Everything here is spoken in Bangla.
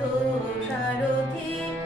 তো সারথী